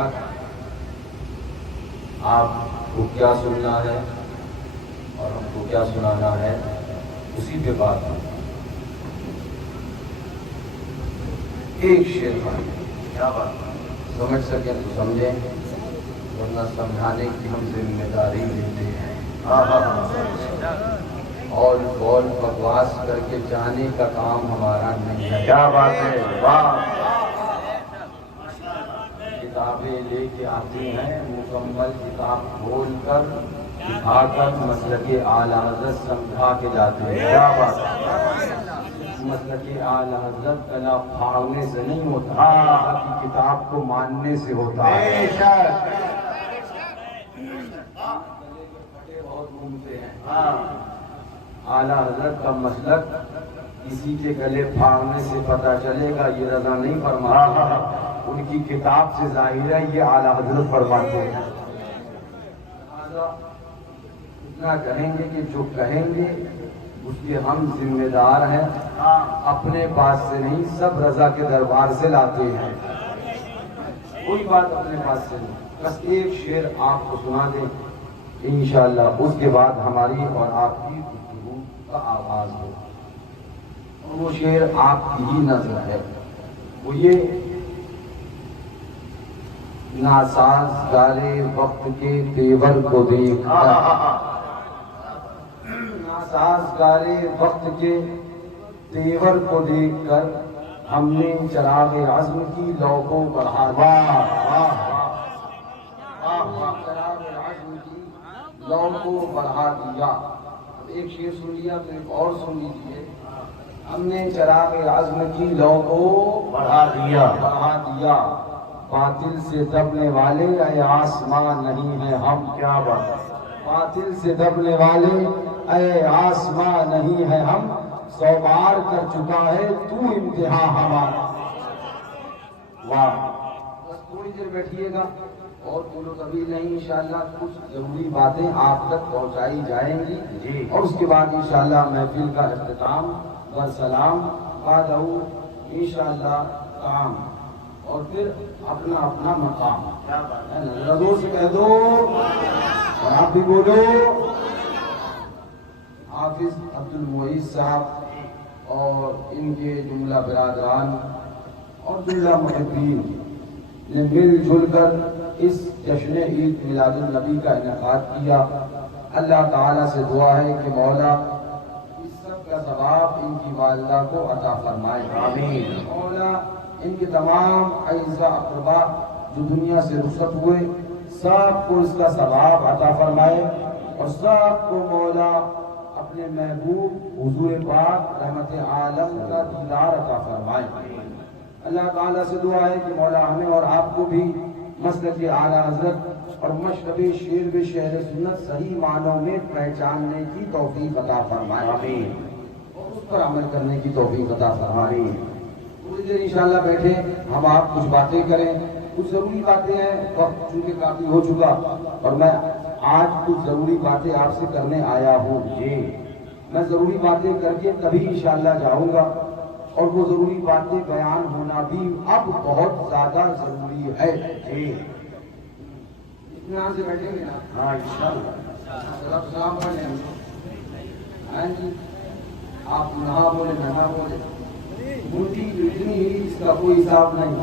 بعد آپ کو کیا سننا ہے اور ہم کو کیا سنانا ہے اسی پہ بات ہے. ایک شعر پڑھیں، کیا بات ہے، سمجھ سکیں تو سمجھیں، ورنہ سمجھانے کی ہم ذمہ داری لیتے ہیں. اور بول بکواس کر کے جانے کا کام ہمارا نہیں ہے. کیا بات ہے، واہ. کتابیں لے کے آتے ہیں، مکمل کتاب کھول کر دکھا کر مسلک اعلیٰ حضرت سمجھا کے جاتے ہیں. کیا بات ہے. مسلک اعلیٰ حضرت کلا پھاڑنے سے نہیں ہوتا، اللہ کی کتاب کو ماننے سے ہوتا ہے. بہت گھومتے ہیں. اعلیٰ حضرت کا مسلک کسی کے گلے پھاڑنے سے پتہ چلے گا، یہ رضا نہیں فرماتے، ان کی کتاب سے ظاہر ہے یہ اعلیٰ حضرت فرماتے ہیں. اتنا کہیں گے کہ جو کہیں گے اس کے ہم ذمہ دار ہیں، اپنے پاس سے نہیں، سب رضا کے دربار سے لاتے ہیں، کوئی بات اپنے پاس سے نہیں. بس ایک شعر آپ کو سنا دیں انشاءاللہ، اس کے بعد ہماری اور آپ کی گفتگو کا آغاز ہو. اور وہ شعر آپ کی ہی نظر ہے، وہ یہ: ناسازگارے وقت کے تیور کو دیکھ کر، ناسازگارے وقت کے تیور کو دیکھ کر ہم نے چراغ عزم کی لو کو بڑھا دیا. چراغ عزم کی لو کو بڑھا دیا. اب ایک شعر سن لیا تو ایک اور سن لیجیے: ہم نے چراغ عزم کی لو کو بڑھا دیا. باطل سے دبنے والے اے آسمان نہیں ہیں ہم. کیا بات ہے. باطل سے دبنے والے اے آسمان نہیں ہے ہم، سو بار کر چکا ہے تو امتحان ہمارا. واہ. بس تھوڑی دیر بیٹھیے گا اور بولو کبھی نہیں، انشاءاللہ کچھ ضروری باتیں آپ تک پہنچائی جائیں گی جی. اور اس کے بعد انشاءاللہ محفل کا اختتام برسلام بعد انشاءاللہ کام، اور پھر اپنا اپنا مقام. لوگوں سے کہہ دو اور آپ بھی بولو. حافظ عبد المعیز صاحب اور ان کے جملہ برادران اور جملہ محبین نے مل جل کر اس جشن عید میلاد النبی کا انعقاد کیا. اللہ تعالیٰ سے دعا ہے کہ مولا اس سب کا ثواب ان کی والدہ کو عطا فرمائے. آمین. مولا ان کے تمام اعزا اقربا جو دنیا سے رخصت ہوئے سب کو اس کا ثواب عطا فرمائے، اور سب کو مولا اپنے محبوب حضور پاک رحمت عالم کا دیدار عطا فرمائے. اللہ تعالیٰ سے دعا ہے کہ مولا ہمیں اور آپ کو بھی مسلک اعلیٰ حضرت اور مشرب شیر و شہر سنت صحیح معنوں میں پہچاننے کی توفیق عطا فرمائے. آمین. اور اس پر عمل کرنے کی توفیق عطا فرمائے. تھوڑی دیر انشاءاللہ بیٹھے، ہم آپ کچھ باتیں کریں، کچھ ضروری باتیں ہیں، وقت چونکہ کافی ہو چکا اور میں آج کچھ ضروری باتیں آپ سے کرنے آیا ہوں. جی. میں ضروری باتیں کر کے تبھی انشاءاللہ جاؤں گا، اور وہ ضروری باتیں بیان ہونا بھی اب بہت زیادہ ضروری ہے. جی. اطمینان سے بیٹھیں گے نا؟ ہاں انشاءاللہ. سلام پڑھ لیں. ہاں جی، آپ نہ بولے نہ بولے، مٹھی اتنی ہی اس کا کوئی حساب نہیں،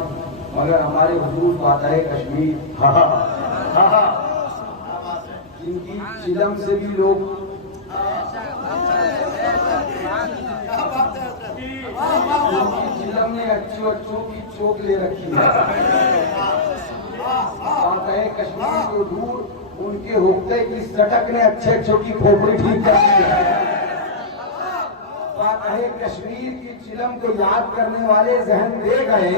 مگر ہمارے حضور فاتح کشمیر جن کی چلم سے بھی لوگ چلم نے اچھوں کی چوک لے رکھی ہے. فاتح کشمیر کو دور ان کے ہوتے کی سٹک نے اچھوں کی کھوپڑی ٹھیک کر دی ہے. فاتح کشمیر کی چلم کو یاد کرنے والے ذہن دے گئے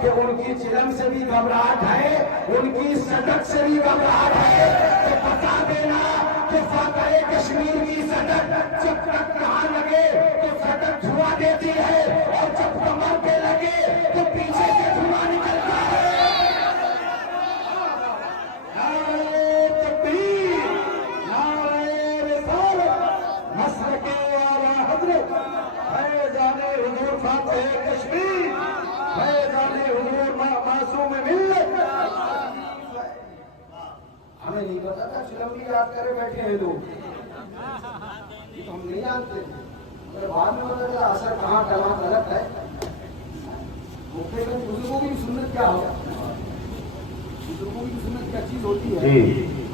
کہ ان کی چلم سے بھی گھبراہٹ ہے، ان کی سٹک سے بھی گھبراہٹ ہے. تو بتا دینا کہ فاتح کشمیر کی سٹک جب تک کہاں لگے تو سٹک دھواں دیتی ہے، اور جب کمر پہ لگے تو پیچھے سے دھواں نکلتا ہے. فاتح کشمیر، فیضان حضور معصوم ملت. کرے بیٹھے ہیں لوگ، یہ تو ہم نہیں جانتے، مگر بعد میں پتہ چلا اثر کہاں کلام غلط ہے۔ مکے میں بزرگوں کی سنت کیا ہو، بزرگوں کی سنت کیا چیز ہوتی ہے؟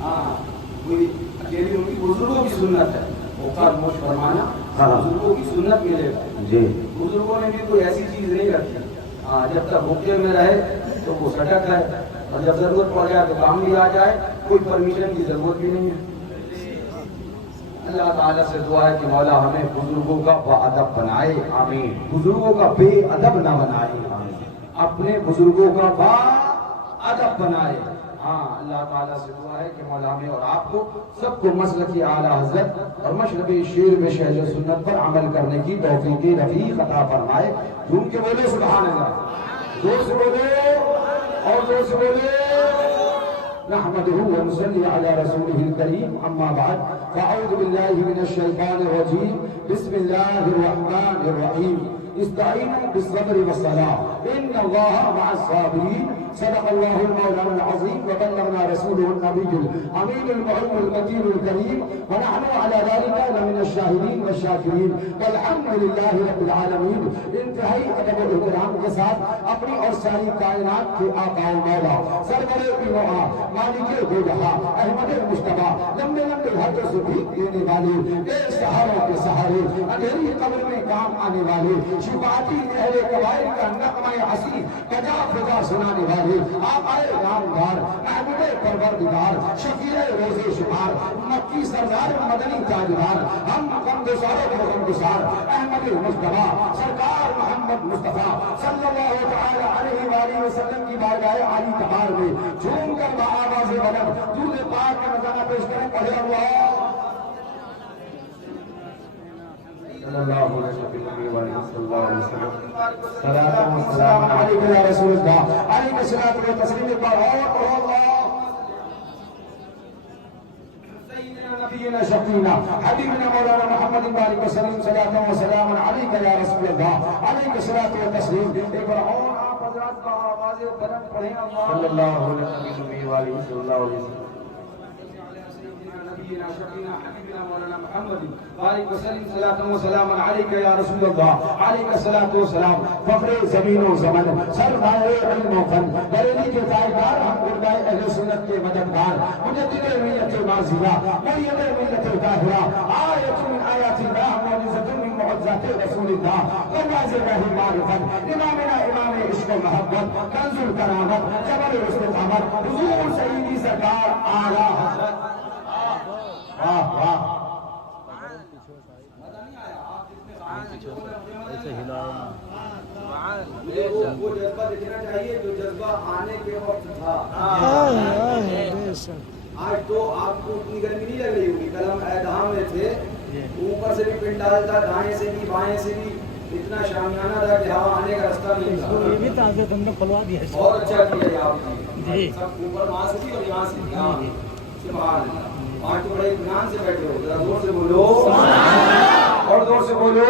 ہاں، کوئی اکیلی ان کی بزرگوں کی سنت ہے، اوقات موش فرمانا بزرگوں کی سنت ملے گا۔ بزرگوں نے بھی کوئی ایسی چیز نہیں رکھی، ہاں جب تک مکے میں رہے تو وہ سٹک ہے، اور جب ضرورت پڑ جائے تو کام بھی آ جائے، کوئی پرمیشن کی ضرورت بھی نہیں ہے۔ اللہ تعالیٰ سے دعا ہے کہ مولا ہمیں بزرگوں کا باادب بنائے، آمین، بزرگوں کا بے ادب نہ بنائے، اپنے بزرگوں کا باادب بنائے۔ ہاں اللہ تعالیٰ سے دعا ہے کہ مولا ہمیں اور آپ کو سب کو مسلک اعلیٰ حضرت اور مشرب شیر میں شہد و سنت پر عمل کرنے کی توفیق رفیق عطا فرمائے۔ جھوم کے بولے سبحان اللہ، زور سے بولے اور زور سے بولے۔ نحمده ونصلي على رسوله الكريم، اما بعد فاعوذ بالله من الشيطان الرجيم، بسم الله الرحمن الرحيم، استعينوا بالصبر والصلاة ان الله مع الصابرين، صدق الله المولانا العظيم وبلغنا رسوله النبي الامين المعين المتين الكريم، ونحن على ذلك لمن الشاهدين والشاكرين والحمد لله رب العالمين۔ انتہائی ادب و احترام کے ساتھ اپنی اور ساری کائنات کے آقا و مولا سرور انواع مالک دو جہاں احمد مصطفیٰ لمبے لمبے ہاتھوں سے بھیک دینے والے، بے سہاروں کے سہارے، اندھیری قبر میں کام آنے والے، شفاعتی اہل قبائل کا نغمہ حسین فضا فضا سنانے والے، آقائے نامدار محبوب پروردگار شفیع روز شمار مکی سردار مدنی تاجدار ہم غمگساروں کو غمگسار احمد مصطفیٰ سرکار محمد مصطفیٰ صلی اللہ تعالی علیہ وآلہ وسلم کی بارگاہ عالی تہار میں جھوم کر بآواز بلند درود پاک کا نظارہ پیش کریں، پڑھے اللہ صلی اللہ علیہ وسلم، صلاۃ و سلام علیک یا رسول اللہ، علیہ الصلوۃ و تسلیم پڑھو اللہ نبینا شفینا حبیبنا مولانا محمد بارک وسلم، صلاۃ و سلام علیک یا رسول اللہ، علیہ الصلوۃ و تسلیم۔ ایک بار اور آپ حضرات کا آواز بلند پڑھیں اللہ صلی اللہ علیہ وسلم، نبینا شفینا حبیبنا مولانا محمد بارک وسلم، صلاۃ و سلام علیک یا رسول اللہ، علیہ الصلوۃ والسلام۔ فخر زمین و زمن، سرمایہ علم و فن، بریلی کے تاجدار، ہم گردائے اہل سنت کے مددگار، مجدد ملت ماضیہ، مؤید ملت طاہرہ، آیت من آیات اللہ، معجزۃ من معجزات رسول اللہ، غواز رہی معرفت، امامنا امام عشق و محبت، کنز الکرامت، جبل استقامت، حضور سیدی سرکار اعلیٰ حضرت۔ واہ واہ، وہ جذبہ دکھنا چاہیے جو جذبہ آنے کے وقت تھا۔ آج تو آپ کو اتنی گرمی نہیں لگ رہی ہوگی، کل ہم اعدام میں تھے، اوپر سے بھی پنڈال تھا، دائیں سے بھی بائیں سے بھی اتنا شامیانہ تھا کہ ہوا آنے کا راستہ نہیں تھا۔ یہ بھی تازہ تم نے کھلوا دیا، بہت اچھا کیا آپ نے، سب اوپر وہاں سے بھی اور یہاں سے بھی، سبحان اللہ۔ آج تو بڑے اطمینان سے بیٹھے ہو، ذرا زور سے بولو اور زور سے بولو۔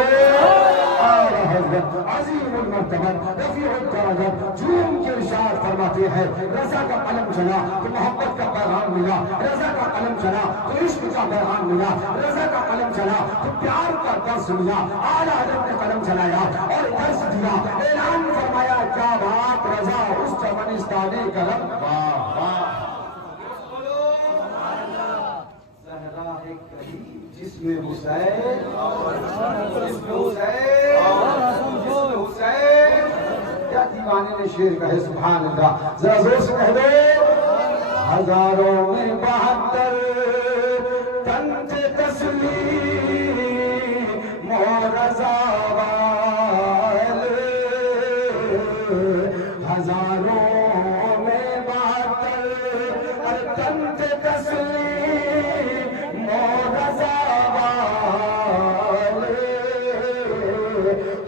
عظیم المرتبت رفیع الدرجات، جھوم کے ارشاد فرماتے ہیں، رضا کا قلم چلا تو محبت کا پیغام ملا، رضا کا قلم چلا تو عشق کا پیغام ملا، رضا کا قلم چلا تو پیار کا درس ملا۔ اعلیٰ حضرت نے قلم چلایا اور درس دیا، اعلان فرمایا کیا بات رضا اس چمنستانے قلم۔ واہ واہ، جس میں حسین کیا دیوانے نے شیر کہے، سبحان اللہ، ذرا زور سے کہہ دو۔ ہزاروں میں 72 تن تھے تسلیم رضا والے، ہزاروں میں 72 تن تھے تسلیم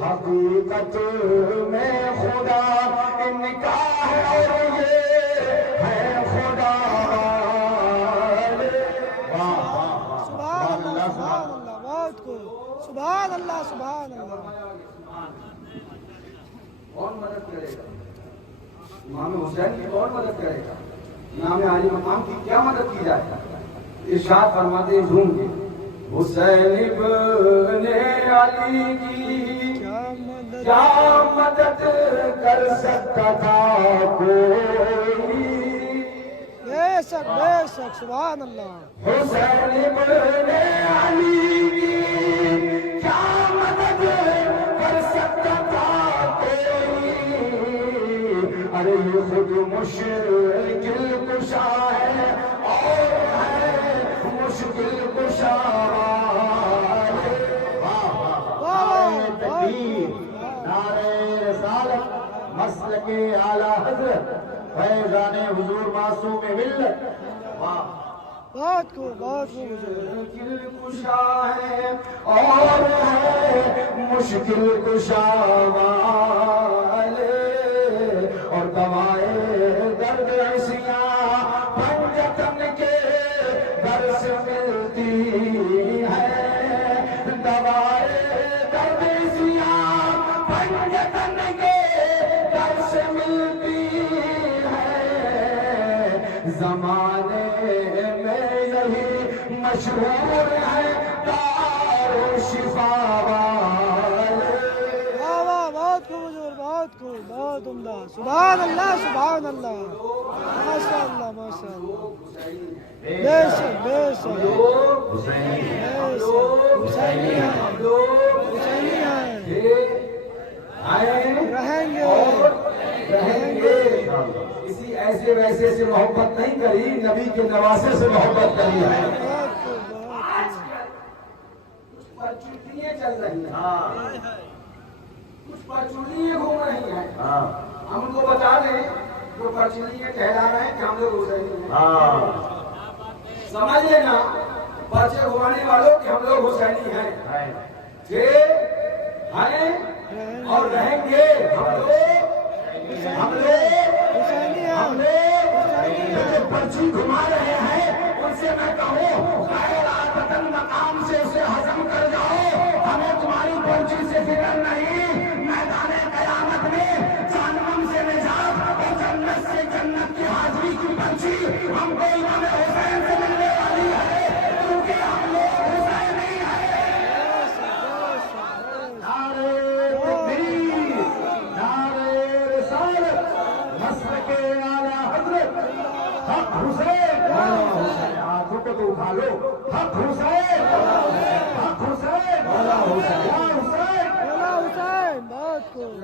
حقیقت میں خدا ان کا ہے اور یہ ہے خدا۔ سبحان اللہ سبحان اللہ، بہت خوب، سبحان اللہ سبحان اللہ۔ کون مدد کرے گا امام حسین کی؟ کون مدد کرے گا؟ امام علی مقام کی کیا مدد کی جائے؟ ارشاد فرماتے ہیں جھوم کے حسین ابن علی کی کیا مدد کر سکتا تھا کوئی بے شک سبحان اللہ حسین ابن علی کی کیا مدد کر سکتا تھا کوئی ارے یہ خود مشکل کشا ہے اور ہے مشکل کشا نعرہ رسالت مسلک اعلی حضرت فیضان حضور معصوم ملت واہ بہت خوب مشکل کشا ہے اور ہے مشکل کشا والے اور دوائے درد ایسیاں پنجتن کے در سے ملتی ہے دوائے درد ایسیاں پنجتن کے در سے ملتی ہے زمانے میں یہی مشہور ہے دار شفا والے بہت خوب حضور بہت خوب بہت عمدہ سبحان اللہ ماشاء اللہ بے شک حسینی حسینی رہیں گے کسی ایسے ویسے سے محبت نہیں کری نبی کے نواسے سے محبت کری ہے کچھ پرچوٹیاں چل رہی ہیں کچھ پرچوٹیاں گھوم رہی ہیں ہم ان کو بتا دیں جو پرچوٹیاں کہلا رہے ہیں کہ ہم لوگ حسینی ہیں سمجھ لینا پرچے گھمانے والوں کہ ہم لوگ حسینی ہیں کہ ہیں اور رہیں گے ہم لوگ جو پرچی گھما رہے ہیں ان سے میں کہوں غیر عادتاً مقام سے اسے ہضم کر جاؤ ہمیں تمہاری پرچی سے فکر نہیں میدان قیامت میں جہنم سے نجات اور جنت سے جنت کی حاضری کی پرچی ہم کو امام حسین سے ملنے والی ہے کیونکہ ہم لوگ حسینی ہیں تو اٹھا لو حق حسین حق حسین مولا حسین یا حسین بہت خوب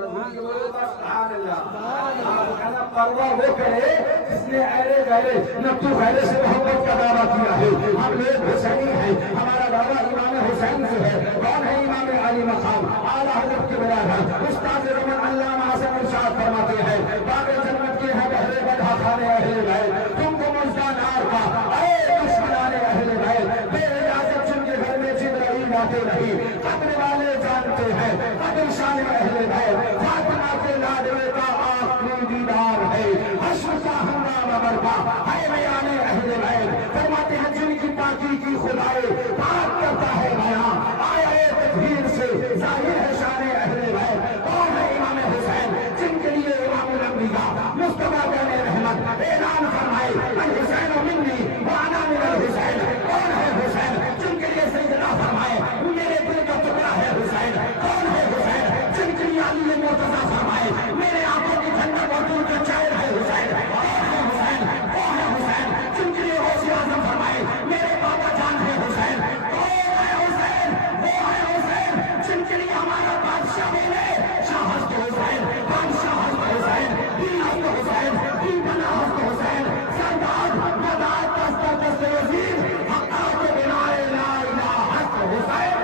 پروا وہ کرے جس نے ایرے غیرے نبتو غیرے سے محبت کا دعویٰ کیا ہے ہم لوگ حسینی ہیں ہمارا دعویٰ امام حسین سے ہے کون ہے امام علی مقام اعلیٰ حضرت کے برابر استاد رمن علامہ حسن ارشاد فرماتے ہیں باب جنت کے ہیں بہرے بدھا خانے اہل بیت تم کو مجدہ نار کا اے دشمنان اہل بیت بے اجازت جن کے گھر میں جبرائیل آتے نہیں قبر والے جانتے ہیں قبر شان اہل بیت فاطمہ کے لاڈلے کا آخری دیدار ہے حشر کا ہنگامہ برپا ہے بیان اہل بیت فرماتے ہیں جن کی پاکی کی خدائی پاک کرتا ہے بیان آیا تکبیر سے ظاہر ہے شان اہل بیت کون ہے امام حسین جن کے لیے امام الانبیاء مصطفیٰ بن رحمت اعلان فرمائے الحسین منی وانا من الحسین کون ہے حسین جن کے لیے سیدنا فرمائے میرے دل کا ٹکڑا ہے حسین کون ہے حسین جن کے لیے علی مرتضیٰ فرمائے میرے آنکھوں کی ٹھنڈک اور دل کا چین ہے حسین کون ہے حسین کون ہے حسین جن کے لیے غوث اعظم فرمائے میرے بابا جان ہے حسین کون ہے حسین وہ ہے حسین جن کے لیے ہمارا بادشاہ بولے شاہ ہست حسین بادشاہ ہست حسین بی ہست حسین بی بنا ہست حسین سردار مدار دستر دست یزید حقا کے بنا لا الہ ہست حسین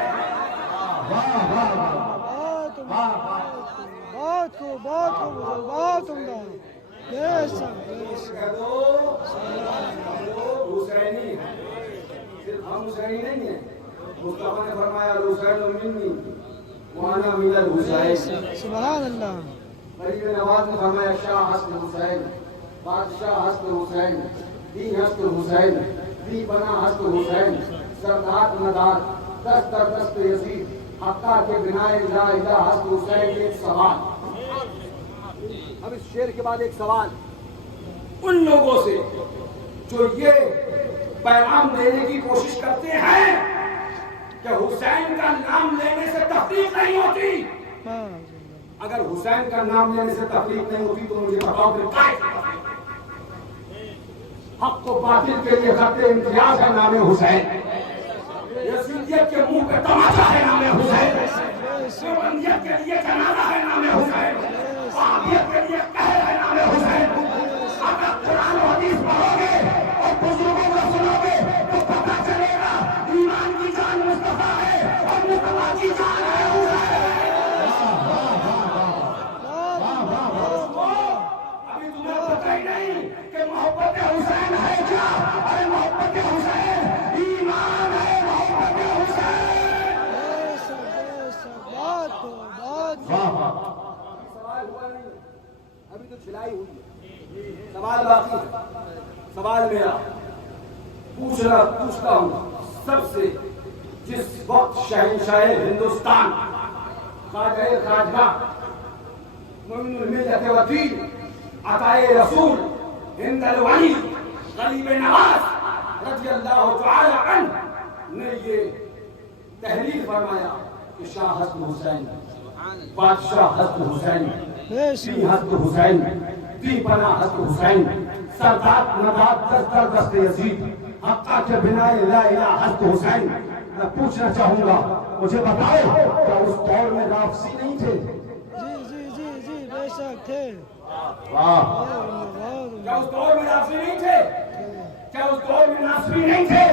واہ واہ بہت خوب بہت عمدہ بے شک حسینی ہے صرف ہم حسینی نہیں ہیں مصطفیٰ نے فرمایا الحسین منی وانا من الحسین سبحان اللہ غریب نواز نے فرمایا شاہ حسن حسین بادشاہ حسن حسین بی حسن حسین بی بنا حسن حسین سردار مدار دست در دست یزید حقا کے بنا لا الہ حسن حسین ایک سوال اب اس شعر کے بعد ایک سوال ان لوگوں سے جو یہ پیغام دینے کی کوشش کرتے ہیں کہ حسین کا نام لینے سے تفریق نہیں ہوتی. اگر حسین کا نام لینے سے تفریق نہیں ہوتی تو مجھے بتاؤ کہ حق و باطل کے لیے خط امتیاز ہے نام حسین. یزیدیت کے منہ پہ تماشا ہے نام حسین. دیوبندیت کے لیے جنازہ ہے نام حسین. وہابیت کے لیے قہر ہے نام حسین. اگر قرآن و حدیث پڑھو گے اور بزرگوں کو سنو گے تو پتہ چلے گا ایمان کی جان مصطفیٰ ہے اور مصطفیٰ کی جان ہے حسین. ابھی تمہیں پتہ ہی نہیں کہ محبت حسین ہے کیا. ارے محبت حسین ایمان ہے. محبت حسین سوال ہوا نہیں, ابھی تو کھلائی ہوئی. سوال باقی ہے. سوال میرا پوچھتا ہوں سب سے, جس وقت شہنشاہ ہندوستان خواجہ خواجگاہ مومن الملت وطی عطائے رسول ہند الولی غریب نواز رضی اللہ تعالی عنہ نے یہ تحریر فرمایا کہ شاہ حسن حسین, بادشاہ حسن حسین, دی حسن حسین, دی پناہ حسن حسین, سردار نبات دستر دست یزید, حقا کے بنا لا الہ حسن حسین. میں پوچھنا چاہوں گا, مجھے بتاؤ کیا اس دور میں رافضی نہیں تھے؟ جی بے شک تھے. کیا اس دور میں رافضی نہیں تھے؟ کیا اس دور میں ناصری نہیں تھے؟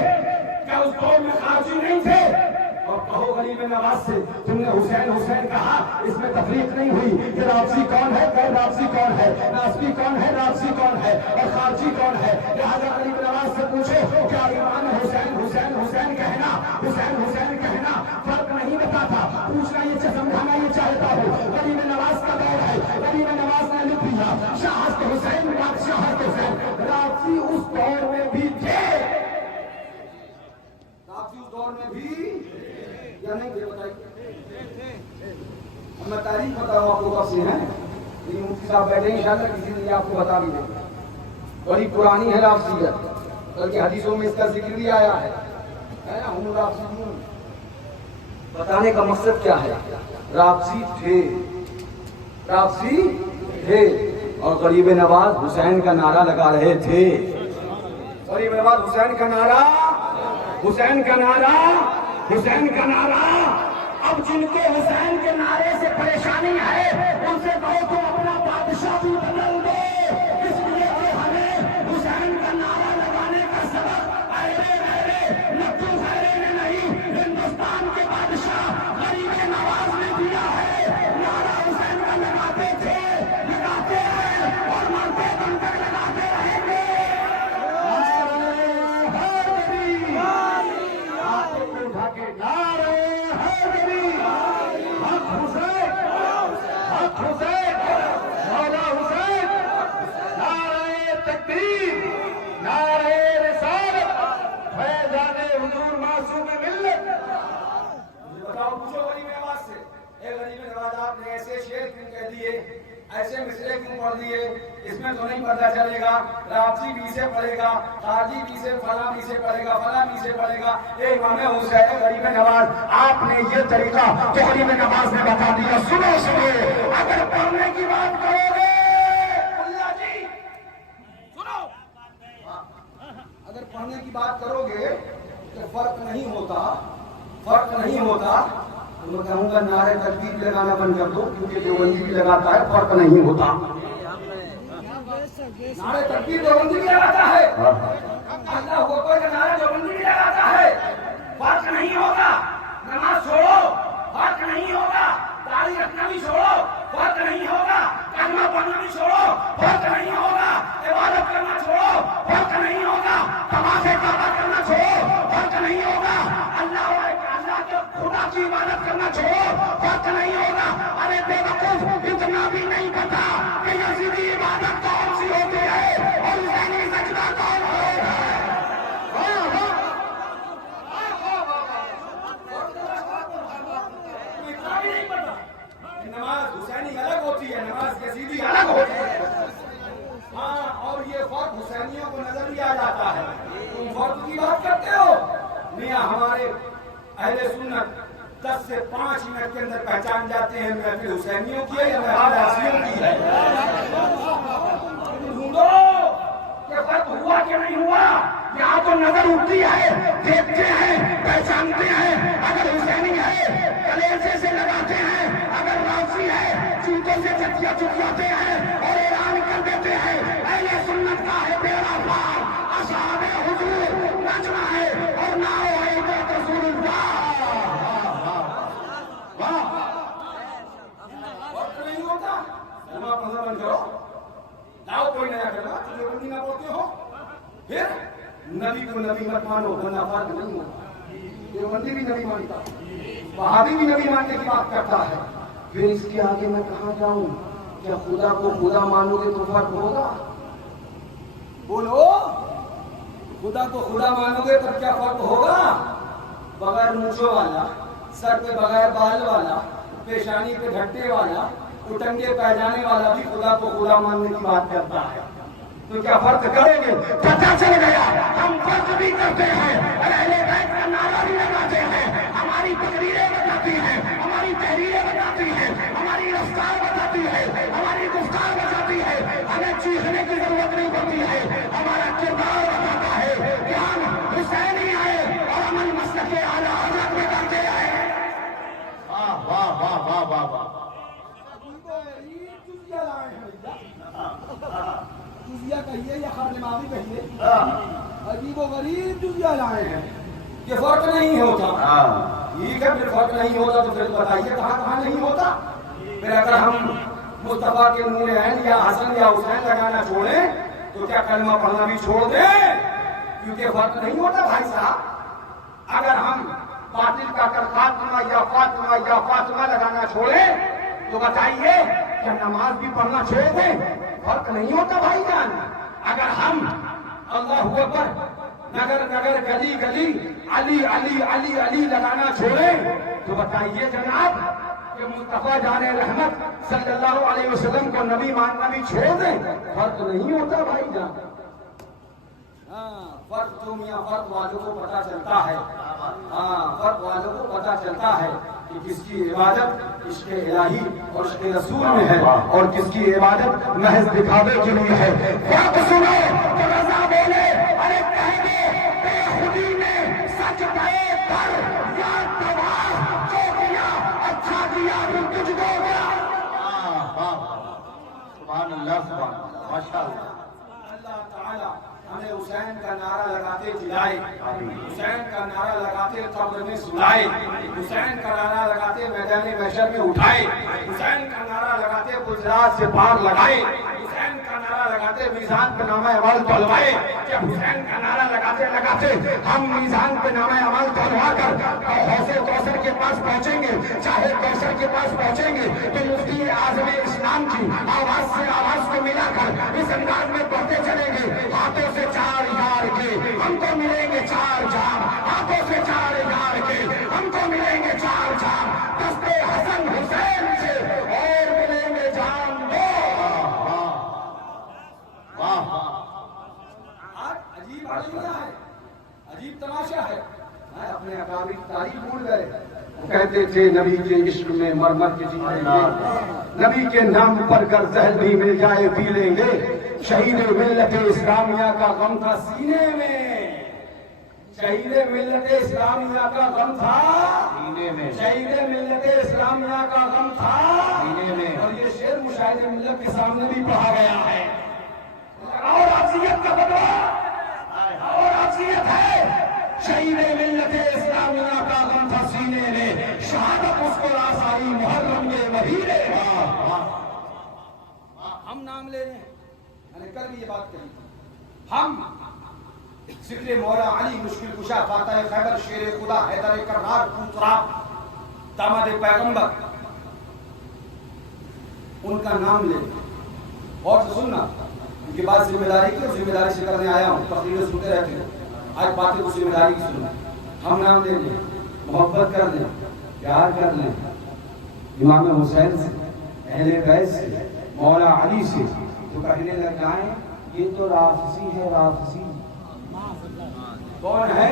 کیا اس دور میں خارجی نہیں تھے؟ اور کہو غریب نواز سے, تم نے حسین حسین کہا, اس میں تفریق نہیں ہوئی کہ رافضی کون ہے, غیر رافضی کون ہے, ناصری کون ہے, رافضی کون ہے اور خارجی کون ہے. لہذا غریب نواز سے پوچھو کیا ایمان حسین حسین حسین کہنا, حسین حسین کہنا فرق نہیں بتاتا. پوچھنا یہ سمجھانا یہ چاہتا ہوں غریب نواز کا دور ہے. غریب نواز نے لکھ دیا شاہ حسن حسین, بادشاہ حسن حسین. رافضی اس دور میں بھی تھے, رافضی اس دور میں بھی یا نہیں تھے؟ بتائیے. اب میں تاریخ بتاؤں آپ کو کب سے ہیں, لیکن مفتی صاحب بیٹھے ہیں انشاءاللہ کسی نے یہ آپ کو بتا بھی دیں. بڑی پرانی ہے رافضیت, بلکہ حدیثوں میں اس کا ذکر بھی آیا ہے. ہم رافضیون بتانے کا مقصد کیا ہے؟ رافضی تھے, رافضی تھے اور غریب نواز حسین کا نعرہ لگا رہے تھے. غریب نواز حسین کا نعرہ, حسین کا نعرہ, حسین کا نعرہ. اب جن کو حسین کے نعرے سے پریشانی ہے ان سے کہو تو اپنا بادشاہ بھی بدل دو, اس لیے کہ ہمیں حسین کا نعرہ لگانے کا سبب لٹو خیرے نے نہیں, ہندوستان کے بادشاہ غریب نواز نے دیا ہے. نعرہ حسین کا لگاتے تھے, لگاتے ہیں اور مرتے دم تک لگاتے رہیں گے. ایسے مسئلے کیوں پڑھ دیے؟ اس میں تو نہیں پتہ چلے گا رافضی بھی سے پڑھے گا, خارجی بھی سے, فلاں بھی سے پڑھے گا, فلاں بھی سے پڑھے گا. اے امام حسین غریب نواز, آپ نے یہ طریقہ تو غریب نواز نے بتا دیا. سنو اگر پڑھنے کی بات کرو گے اللہ جی, سنو, اگر پڑھنے کی بات کرو گے تو فرق نہیں ہوتا. میں کہوں گا نعرے تکبیر لگانا بند کر دو, کیونکہ دیوبندی بھی لگاتا ہے, فرق نہیں ہوتا. نعرے تکبیر دیوبندی بھی لگاتا ہے, اللہ اکبر کا نعرہ دیوبندی بھی لگاتا ہے, فرق نہیں ہوگا. نماز چھوڑو, فرق نہیں ہوگا. داڑھی رکھنا بھی چھوڑو, فرق نہیں ہوگا. کلمہ پڑھنا بھی چھوڑو, فرق نہیں ہوگا. عبادت کرنا چھوڑو, فرق نہیں ہوگا. تماشے کرنا چھوڑو, فرق نہیں ہوگا. اللہ کے خدا کی عبادت کرنا چھوڑو, فرق نہیں ہوگا. ارے بے وقوف, اتنا بھی نہیں پتا کہ یزیدی عبادت کون سی ہوتی ہے اور حسینی سجدہ کون ہوتا ہے. اتنا بھی نہیں پتا. نماز حسینی الگ ہوتی ہے, نماز یزیدی الگ ہوتی ہے. ہاں, اور یہ فرق حسینیوں کو نظر بھی آ جاتا ہے. تم فرق کی بات دنیا ہمارے اہل سنت 10 سے 5 منٹ کے اندر پہچان جاتے ہیں محفل حسینیوں کی ہے یا محفل عاصیوں کی ہے. ڈھونڈو کہ فرق ہوا کہ نہیں ہوا. یہاں تو نظر اٹھتی ہے, دیکھتے ہیں, پہچانتے ہیں. اگر حسینی ہے کلیجے سے لگاتے ہیں, اگر رافضی ہے جوتوں سے چٹیاتے ہیں اور اعلان کر دیتے ہیں اہل سنت کا ہے بیڑا پار, اصحاب حضور نچنا ہے اور نہ ہو بیت رسول اللہ. وقت نہیں ہوتا نماز بند کرو, لاؤ کوئی نیا کرنا, تجھے بندی نہ پڑھتے ہو. پھر نبی کو نبی مت مانو, ورنہ فرق نہیں ہوتا. یہ بندی بھی نبی مانتا, وہابی بھی نبی ماننے کی بات کرتا ہے. پھر اس کے آگے میں کہاں جاؤں؟ کیا خدا کو خدا مانو گے تو فرق ہوگا؟ بولو, خدا کو خدا مانو گے تو کیا فرق ہوگا؟ بغیر مونچھوں والا, سر پہ بغیر بال والا, پیشانی پہ گھٹے والا, اٹنگے پہجانے والا بھی خدا کو خدا ماننے کی بات کرتا ہے. تو کیا فرق کرو گے؟ پتہ چل گیا ہم فرق بھی کرتے ہیں, اہل بیت کا نعرہ بھی لگاتے ہیں, ہماری تقریریں بتاتی ہیں, ہماری تحریریں بتاتی ہیں, ہماری رفتار بتاتی ہے, ہماری گفتار بتاتی ہے. ہمیں چیخنے کی ضرورت نہیں پڑتی ہے, ہمارا کردار بتاتا ہے کہ ہم حسینی آئے اور عمل مسلک اعلیٰ حضرت میں کرتے آئے. واہ واہ واہ واہ واہ واہ. جزیہ کہیے یا خار نمازی کہیے, عجیب و غریب جزیہ لائے ہیں. یہ فرق نہیں ہوتا. ٹھیک ہے, پھر فرق نہیں ہوتا تو پھر بتائیے کہاں کہاں نہیں ہوتا. پھر اگر ہم مصطفیٰ کے نور عین یا حسن یا حسین لگانا چھوڑیں تو کیا کلمہ پڑھنا بھی چھوڑ دیں؟ کیونکہ فرق نہیں ہوتا بھائی صاحب. اگر ہم باطل کا کر فاطمہ یا فاطمہ یا فاطمہ لگانا چھوڑیں تو بتائیے کیا نماز بھی پڑھنا چھوڑ دیں؟ فرق نہیں ہوتا بھائی جان. اگر ہم اللہ اکبر نگر نگر گلی گلی علی علی علی علی لگانا چھوڑیں تو بتائیے جناب کہ مصطفیٰ جان رحمت صلی اللہ علیہ وسلم کو نبی ماننا بھی چھوڑ دیں؟ فرق نہیں ہوتا بھائی جان. فرق تو میاں فرق والوں کو پتا چلتا ہے. فرق والوں کو پتا چلتا ہے کہ کس کی عبادت عشق الہی اور عشق رسول میں ہے اور کس کی عبادت محض دکھاوے کے لیے ہے. فرق سنو تو رضا بولے, ارے کہہ دے بے خودی میں سچ پائے کر یا تباہ جو کیا اچھا کیا پھر تجھ کو گیا. سبحان اللہ, سبحان اللہ, ماشاء اللہ. اللہ تعالی ہمیں حسین کا نعرہ لگاتے جلائے, حسین کا نعرہ لگاتے قبر میں سلائے, حسین کا نعرہ لگاتے میدان محشر میں اٹھائے, حسین کا نعرہ لگاتے گجرات سے پار لگائے, حسین کا نعرہ لگاتے میزان پہ نامہ عمل تلوائے. جب حسین کا نعرہ لگاتے لگاتے ہم میزان پہ نامہ عمل تلوا کر حوض کوثر کے پاس پہنچیں گے, چاہے کوثر کے پاس پہنچیں گے تو مفتی اعظم اسلام کی آواز سے آواز کو ملا کر اس انداز میں پڑھتے چلیں گے, ہاتھوں سے 4 یار کے ہم کو ملیں گے 4 جام, ہاتھوں سے 4 یار کے ہم کو ملیں گے 4 جام, دستے حسن حسین سے اور ملیں گے جام دو. عجیب عجیب ہے, عجیب تماشا ہے. اپنے اکابر کی تاریخ بھول گئے. کہتے تھے نبی کے عشق میں مرمر کے جیتے گے, نبی کے نام پر کر زہر بھی مل جائے پی لیں گے. شہید ملت اسلامیہ کا غم تھا سینے میں, شہید ملت اسلامیہ کا غم تھا سینے میں, شہید ملت اسلامیہ کا غم تھا سینے میں. اور یہ شعر مشاہد ملت کے سامنے بھی پڑھا گیا ہے. اور عافیت کا بدوا اور عافیت ہے. شہید ملت اسلامیہ کا غم تھا سینے میں, شہادت اس کو راس آئی محرم کے مہینے. ہم نام لے رہے ہیں, میں نے کل بھی یہ بات کہی, ہم ذکر مولا علی مشکل کشا فاتح خیبر شیر خدا حیدر کرار پوترا داماد پیغمبر ان کا نام لے اور سننا. ان کے بعد ذمہ داری کی اور ذمہ داری سے کرنے آیا ہوں, تقریریں سنتے رہتے ہیں. آج باتیں کو ذمہ داری کی سننا. ہم نام لے لیں, محبت کر لیں, پیار کر لیں امام حسین سے, اہل بیت سے, مولا علی سے, تو کہنے لگ جائیں یہ تو رافضی ہے. رافضی کون ہے؟